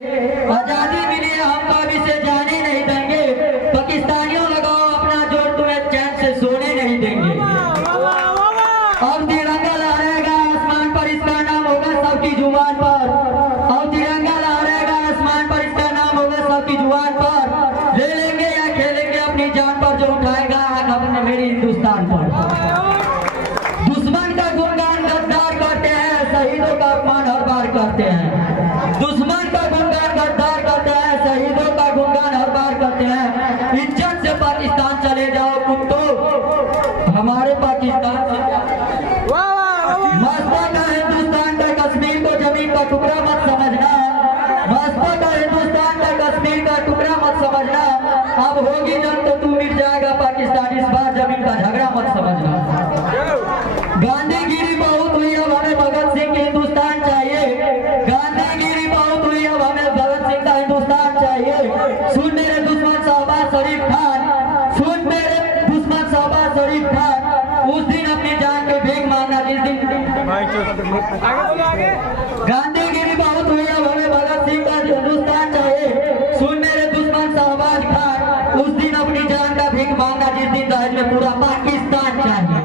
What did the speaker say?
आजादी मिली है, हम कभी से जाने नहीं देंगे। पाकिस्तानियों लगाओ अपना जोर, तुम्हें चैन से सोने नहीं देंगे। अब तिरंगा लहरेगा आसमान पर, इसका नाम होगा सबकी जुबान पर। अब तिरंगा लहरेगा आसमान पर, इसका नाम होगा सबकी जुबान पर। ले लेंगे या खेलेंगे अपनी जान पर, जो उठाएगा आग अपने मेरे हिंदुस्तान पर। दुश्मन का गुणगान गद्दार करते हैं, शहीदों का अपमान हर बार करते हैं। दुश्मन का गुणगान गद्दार करते हैं, शहीदों का गुणगान हर बार करते हैं। इज्जत से पाकिस्तान चले जाओ कुत्तों, हमारे पाकिस्तान से मस्ता का हिंदुस्तान का कश्मीर को जमीन का टुकड़ा मत समझना। मस्ता का हिंदुस्तान का कश्मीर का टुकड़ा मत समझना। अब होगी जब तो तू मिट जाएगा पाकिस्तान, इस बार जमीन का झगड़ा मत समझना। गांधीगिरी बहुत हुई, अब हमें भगत सिंह की हिंदुस्तान चाहिए। गांधीगिरी बहुत हुई, अब हमें भगत सिंह का हिंदुस्तान चाहिए। सुन मेरे दुश्मन शहबाज शरीफ खान, सुन मेरे दुश्मन शहबाज शरीफ खान, उस दिन अपनी जान पे भीख मांगना जिस दिन गांधी